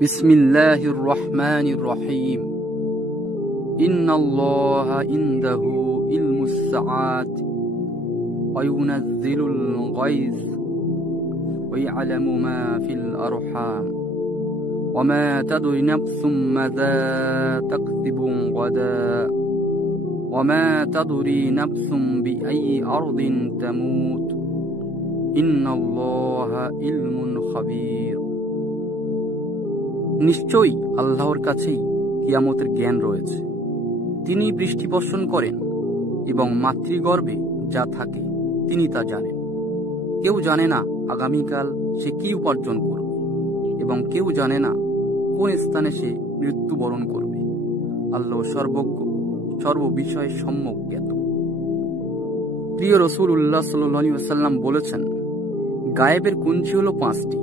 বিসমিল্লাহির রহমানির রহিম। ইন্নাল্লাহা ইনদাহু ইলমুস সাআতি ওয়া ইউনাজ্জিলুল গায়স ওয়া ইয়ালামু মা ফিল আরহাম ওয়া মা তাদরি নাফসুম মাযা তাকসিবু গাদা ওয়া মা তাদরি নাফসুম বিআইয়ি আরদিন তামুত ইন্নাল্লাহা ইলমুন খাবীর। নিশ্চয়ই আল্লাহর কাছেই কিয়ামতের জ্ঞান রয়েছে। তিনি বৃষ্টি বর্ষণ করেন এবং মাতৃগর্ভে যা থাকে তিনি তা জানেন। কেউ জানে না আগামীকাল সে কি উপার্জন করবে এবং কেউ জানে না কোন স্থানে সে মৃত্যুবরণ করবে। আল্লাহ সর্বজ্ঞ, সর্ববিষয়ে সম্যক জ্ঞাত। প্রিয় রাসূলুল্লাহ সাল্লাল্লাহু আলাইহি ওয়াসাল্লাম বলেছেন, গায়েবের কুঞ্চি হলো 5টি,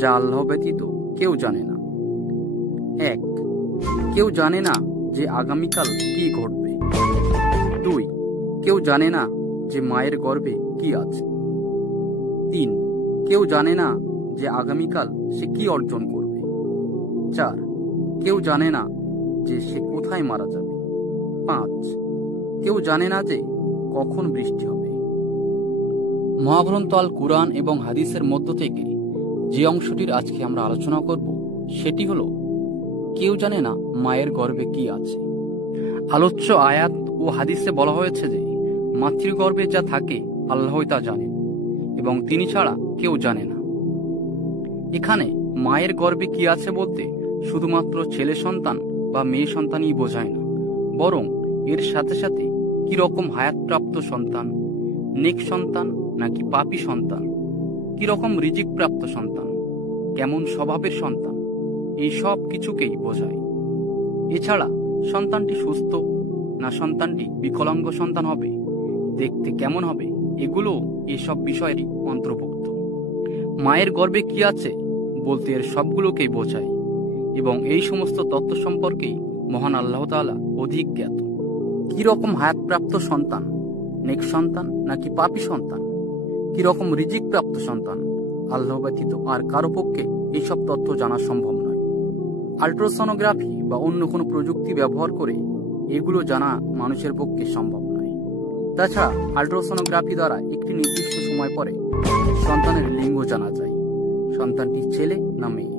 যা আল্লাহ ব্যতীত কেউ জানে না। 1. কেউ জানে না যে আগামীকাল কি ঘটবে। 2. কেউ জানে না যে মায়ের গর্ভে কি আছে। 3. কেউ জানে না যে আগামীকাল সে কি অর্জন করবে। 4. কেউ জানে না যে সে কোথায় মারা যাবে। 5. কেউ জানে না যে কখন বৃষ্টি হবে। মহাগ্রন্থ আল কুরআন এবং হাদিসের মধ্য থেকে যে অংশটির আজকে আমরা আলোচনা করব সেটি হলো, কেউ জানে না মায়ের গর্ভে কি আছে। আলোচ্য আয়াত ও হাদিসে বলা হয়েছে যে মাতৃগর্ভে যা থাকে আল্লাহই তা জানেন এবং তিনি ছাড়া কেউ জানে না। এখানে মায়ের গর্ভে কি আছে বলতে শুধুমাত্র ছেলে সন্তান বা মেয়ে সন্তানই বোঝায় না, বরং এর সাথে সাথে কি রকম হায়াতপ্রাপ্ত সন্তান, নেক সন্তান নাকি পাপী সন্তান, কি রকম রিজিক প্রাপ্ত সন্তান, কেমন স্বভাবের সন্তান, এই সব কিছুকেই বোঝায়। এছাড়া সন্তানটি সুস্থ না সন্তানটি বিকলাঙ্গ সন্তান হবে, দেখতে কেমন হবে, এগুলো এসব বিষয়েরই অন্তর্ভুক্ত। মায়ের গর্ভে কি আছে বলতে এর সবগুলোকেই বোঝায় এবং এই সমস্ত তত্ত্ব সম্পর্কেই মহান আল্লাহ তাআলা অধিক জ্ঞাত। কি রকম হায়াতপ্রাপ্ত সন্তান, নেক সন্তান নাকি পাপী সন্তান, কি রকম রিজিক প্রাপ্ত সন্তান, আল্লাহ ব্যতীত আর কারো পক্ষে এইসব তথ্য জানা সম্ভব নয়। আল্ট্রাসোনোগ্রাফি বা অন্য কোনো প্রযুক্তি ব্যবহার করে এগুলো জানা মানুষের পক্ষে সম্ভব নয়। তাছাড়া আল্ট্রাসোনোগ্রাফি দ্বারা একটি নির্দিষ্ট সময় পরে সন্তানের লিঙ্গ জানা যায়, সন্তানটি ছেলে না মেয়ে।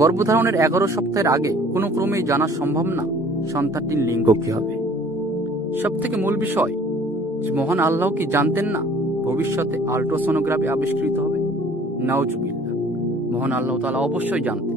গর্ভধারণের 11 সপ্তাহের আগে কোনো ক্রমেই জানা সম্ভব না সন্তানটির লিঙ্গ কি হবে। সব থেকে মূল বিষয় যে মহান আল্লাহ কি জানতেন না ভবিষ্যতে আল্ট্রাসোনোগ্রাফি আবিষ্কৃত হবে? নাউজুবিল্লাহ, মহান আল্লাহ তাআলা অবশ্যই জানতেন।